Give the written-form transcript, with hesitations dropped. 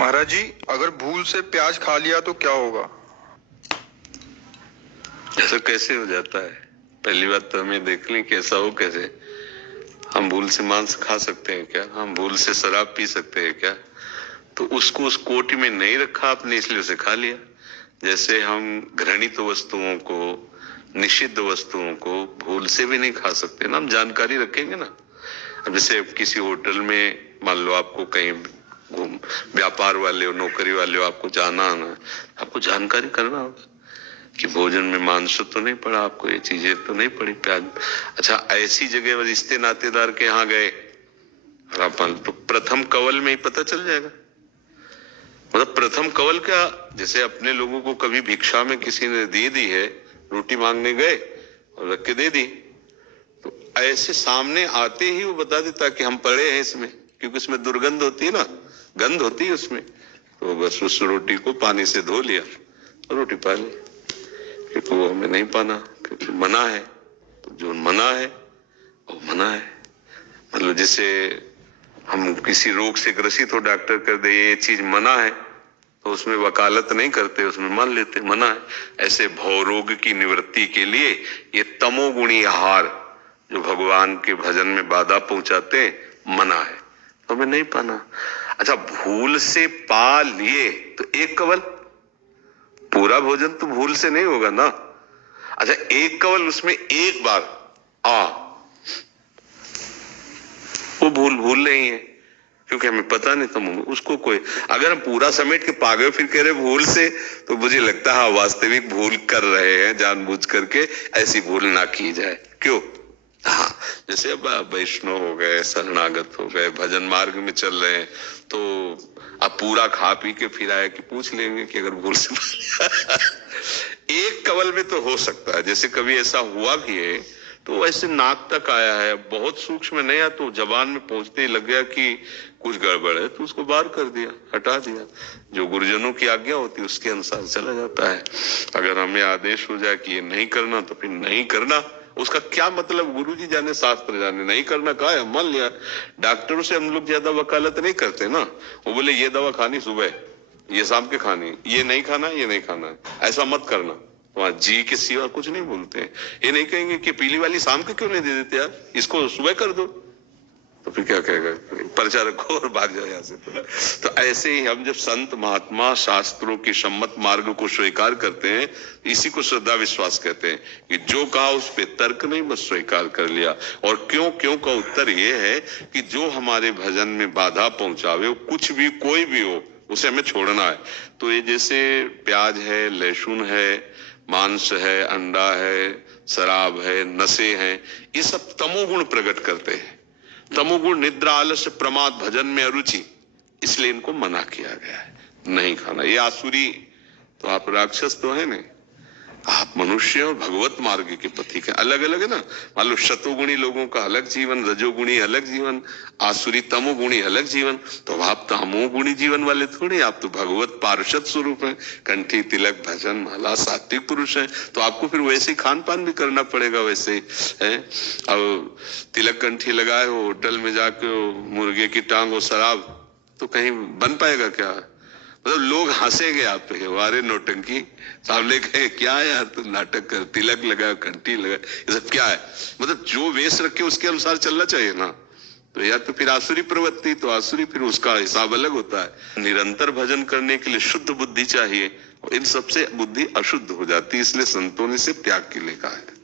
महाराज जी, अगर भूल से प्याज खा लिया तो क्या होगा? ऐसा कैसे हो जाता है? पहली बात तो हमें देख लें कैसा हो कैसे। हम भूल से मांस खा सकते हैं क्या? हम भूल से शराब पी सकते हैं क्या? तो उसको उस कोटि में नहीं रखा आपने, इसलिए उसे खा लिया। जैसे हम घृणित वस्तुओं को, निषिद्ध वस्तुओं को भूल से भी नहीं खा सकते ना, हम जानकारी रखेंगे ना। अब जैसे किसी होटल में मान लो आपको कहीं व्यापार वाले हो, नौकरी वाले हो, आपको जाना आना, आपको जानकारी करना होगा कि भोजन में मांस तो नहीं पड़ा, आपको ये चीजें तो नहीं पड़ी, प्याज। अच्छा, ऐसी जगह रिश्ते नातेदार के यहाँ गए और आप तो प्रथम कवल में ही पता चल जाएगा। मतलब प्रथम कवल क्या, जैसे अपने लोगों को कभी भिक्षा में किसी ने दे दी है, रोटी मांगने गए और रख के दे दी, तो ऐसे सामने आते ही वो बता देता कि हम पड़े हैं इसमें, क्योंकि इसमें दुर्गंध होती है ना, गंध होती है उसमें। तो बस उस रोटी को पानी से धो लिया और रोटी पा ली, क्योंकि वो हमें नहीं पाना, क्योंकि मना है। तो जो मना है वो मना है। मतलब जैसे हम किसी रोग से ग्रसित हो, डॉक्टर कर दे ये चीज मना है, तो उसमें वकालत नहीं करते, उसमें मान लेते मना है। ऐसे भव रोग की निवृत्ति के लिए ये तमोगुणी आहार जो भगवान के भजन में बाधा पहुंचाते मना है, तो हमें नहीं पाना। अच्छा, भूल से पा लिए तो एक कवल, पूरा भोजन तो भूल से नहीं होगा ना। अच्छा, एक कवल, उसमें एक बार वो भूल नहीं है, क्योंकि हमें पता नहीं था उसको कोई। अगर हम पूरा समेट के पा गए फिर कह रहे भूल से, तो मुझे लगता है वास्तविक भूल कर रहे हैं, जानबूझ करके ऐसी भूल ना की जाए। क्यों? हाँ, जैसे अब वैष्णव हो गए, शरणागत हो गए, भजन मार्ग में चल रहे हैं, तो अब पूरा खा पी के फिर आए कि पूछ लेंगे कि अगर भूल से एक कवल में तो हो सकता है। जैसे कभी ऐसा हुआ भी है तो ऐसे नाक तक आया है, बहुत सूक्ष्म नहीं आया, तो जबान में पहुंचने लग गया कि कुछ गड़बड़ है, तो उसको बाहर कर दिया, हटा दिया। जो गुरुजनों की आज्ञा होती है उसके अनुसार चला जाता है। अगर हमें आदेश हो जाए कि ये नहीं करना तो फिर नहीं करना। उसका क्या मतलब, गुरु जी जाने, शास्त्र जाने, नहीं करना कहा है, मान लिया। डॉक्टरों से हम लोग ज्यादा वकालत नहीं करते ना। वो बोले ये दवा खानी सुबह, ये शाम के खानी, ये नहीं खाना, ये नहीं खाना है, ऐसा मत करना। वहां जी के सिवा कुछ नहीं बोलते हैं। ये नहीं कहेंगे कि पीली वाली शाम को क्यों नहीं दे देते यार, इसको सुबह कर दो, तो फिर क्या कहेगा, पर्चा रखो और भाग जाओ यहाँ से। तो ऐसे ही हम जब संत महात्मा शास्त्रों के सम्मत मार्ग को स्वीकार करते हैं, इसी को श्रद्धा विश्वास कहते हैं कि जो कहा उस पे तर्क नहीं, बस स्वीकार कर लिया। और क्यों क्यों का उत्तर ये है कि जो हमारे भजन में बाधा पहुंचावे, कुछ भी कोई भी हो, उसे हमें छोड़ना है। तो ये जैसे प्याज है, लहसुन है, मांस है, अंडा है, शराब है, नशे हैं, ये सब तमोगुण प्रकट करते हैं। तमोगुण निद्रा, आलस्य, प्रमाद, भजन में अरुचि, इसलिए इनको मना किया गया है, नहीं खाना। ये आसुरी, तो आप राक्षस तो है नहीं, आप मनुष्य और भगवत मार्ग के पथिक है। अलग अलग है ना। मान लो शतोगुणी लोगों का अलग जीवन, रजोगुणी अलग जीवन, आसुरी तमोगुणी अलग जीवन। तो आप तमोगुणी जीवन वाले थोड़ी, आप तो भगवत पार्षद स्वरूप है, कंठी तिलक भजन माला सात्विक पुरुष है। तो आपको फिर वैसे ही खान पान भी करना पड़ेगा वैसे है। अब तिलक कंठी लगाए हो, होटल में जाके मुर्गे की टांग हो, शराब, तो कहीं बन पाएगा क्या? मतलब लोग हंसेंगे आप पे, वारे नौटंकी, सामने कहे क्या है यार तू नाटक कर, तिलक लगा, घंटी लगा, ये सब क्या है? मतलब जो वेश रखे उसके अनुसार चलना चाहिए ना। तो या तो फिर आसुरी प्रवृत्ति, तो आसुरी फिर उसका हिसाब अलग होता है। निरंतर भजन करने के लिए शुद्ध बुद्धि चाहिए, और इन सबसे बुद्धि अशुद्ध हो जाती है, इसलिए संतों ने इसे त्याग के लिए कहा है।